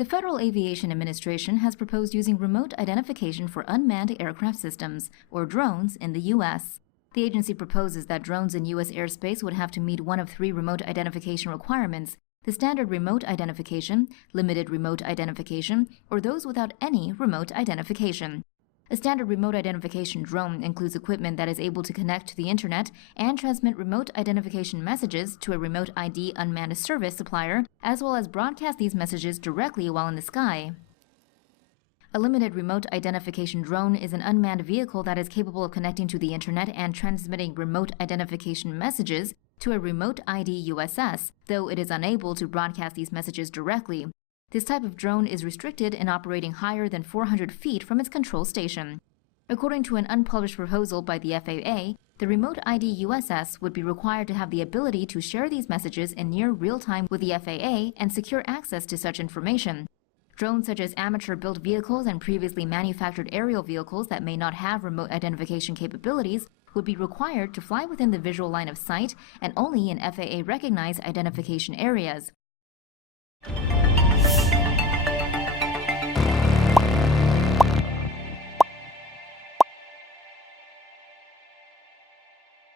The Federal Aviation Administration has proposed using remote identification for unmanned aircraft systems, or drones, in the U.S. The agency proposes that drones in U.S. airspace would have to meet one of three remote identification requirements: the standard remote identification, limited remote identification, or those without any remote identification. A standard remote identification drone includes equipment that is able to connect to the internet and transmit remote identification messages to a remote ID unmanned service supplier, as well as broadcast these messages directly while in the sky. A limited remote identification drone is an unmanned vehicle that is capable of connecting to the internet and transmitting remote identification messages to a remote ID USS, though it is unable to broadcast these messages directly. This type of drone is restricted in operating higher than 400 feet from its control station. According to an unpublished proposal by the FAA, the remote ID USS would be required to have the ability to share these messages in near real time with the FAA and secure access to such information. Drones such as amateur-built vehicles and previously manufactured aerial vehicles that may not have remote identification capabilities would be required to fly within the visual line of sight and only in FAA-recognized identification areas.